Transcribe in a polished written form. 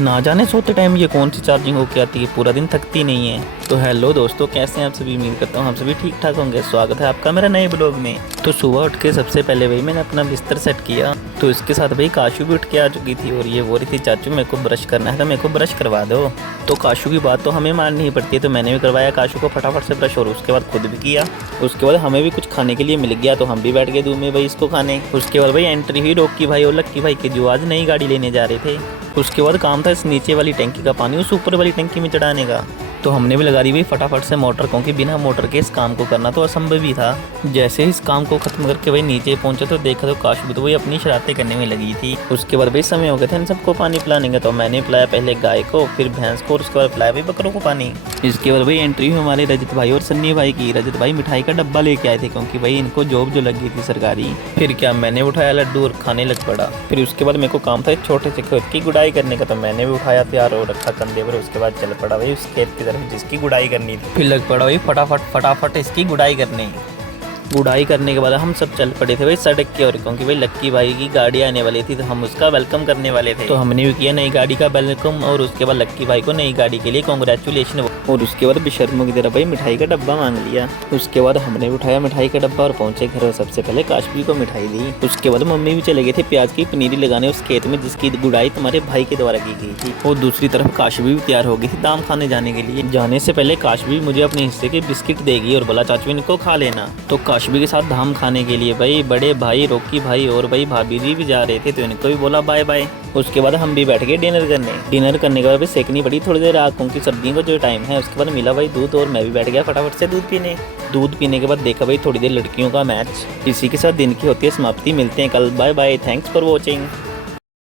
ना जाने सोते टाइम ये कौन सी चार्जिंग होके आती है, पूरा दिन थकती नहीं है। तो हेलो दोस्तों, कैसे हैं आप सभी। उम्मीद करता हूँ हम सभी ठीक ठाक होंगे। स्वागत है आपका मेरा नए ब्लॉग में। तो सुबह उठ के सबसे पहले भाई मैंने अपना बिस्तर सेट किया। तो इसके साथ भाई काशू भी उठ के आ चुकी थी और ये बोल रही थी चाचू मेरे को ब्रश करना है तो मेरे को ब्रश करवा दो। तो काशू की बात तो हमें माननी ही पड़ती है, तो मैंने भी करवाया काशू को फटाफट से ब्रश और उसके बाद खुद भी किया। उसके बाद हमें भी कुछ खाने के लिए मिल गया तो हम भी बैठ गए दूर में भाई इसको खाने। उसके बाद भाई एंट्री हुई रोकी भाई और लक्की भाई की, जो आज नई गाड़ी लेने जा रहे थे। उसके बाद काम था इस नीचे वाली टंकी का पानी उस ऊपर वाली टंकी में चढ़ाने का। तो हमने भी लगा दी भाई फटाफट से मोटर, क्योंकि बिना मोटर के इस काम को करना तो असंभव ही था। जैसे ही इस काम को खत्म करके भाई नीचे पहुंचे तो देखा तो काशू भी तो वही अपनी शरारतें करने में लगी थी। उसके बाद भाई समय हो गए थे इन सबको पानी पिलाने का, तो मैंने पिलाया पहले गाय को, फिर भैंस को और उसके बाद पिलाया भाई बकरों को पानी। इसके बाद भाई एंट्री हुई हमारे रजत भाई और सन्नी भाई की। रजत भाई मिठाई का डब्बा लेके आए थे क्योंकि भाई इनको जॉब जो लगी थी सरकारी। फिर क्या मैंने उठाया लड्डू और खाने लग पड़ा। फिर उसके बाद मेरे को काम था एक छोटे से खेत की गुड़ाई करने का, तो मैंने भी उठाया तैयार और रखा कंधे पर। उसके बाद चल पड़ा भाई उस खेत की तरफ जिसकी गुड़ाई करनी थी। फिर लग पड़ा भाई फटाफट इसकी गुड़ाई करने। गुड़ाई करने के बाद हम सब चल पड़े थे भाई सड़क की ओर, क्योंकि भाई लक्की भाई की गाड़ी आने वाली थी तो हम उसका वेलकम करने वाले थे। तो हमने भी किया नई गाड़ी का वेलकम और उसके बाद लक्की भाई को नई गाड़ी के लिए कांग्रेचुलेशन। और उसके बाद बेशर्मों की तरह भाई मिठाई का डब्बा मांग लिया। उसके बाद हमने भी उठाया मिठाई का डब्बा और पहुंचे घर। सबसे पहले काशवी को मिठाई दी। उसके बाद मम्मी भी चले गए थे प्याज की पनीरी लगाने उस खेत में जिसकी गुड़ाई तुम्हारे भाई के द्वारा की गई थी। और दूसरी तरफ काशवी भी तैयार हो गई थी दाम खाने जाने के लिए। जाने से पहले काशवी मुझे अपने हिस्से के बिस्किट देगी और बोला चाचू इनको खा लेना। तो काशवी के साथ धाम खाने के लिए भाई बड़े भाई रॉकी भाई और भाई भाभी जी भी जा रहे थे, तो इनको भी बोला बाय बाय। उसके बाद हम भी बैठ गए डिनर करने के बाद भाई सेकनी पड़ी थोड़ी देर आग, क्योंकि सर्दियों का जो टाइम है। उसके बाद मिला भाई दूध और मैं भी बैठ गया फटाफट से दूध पीने के बाद देखा भाई थोड़ी देर लड़कियों का मैच। इसी के साथ दिन की होती है समाप्ति। मिलते हैं कल, bye bye, thanks for watching.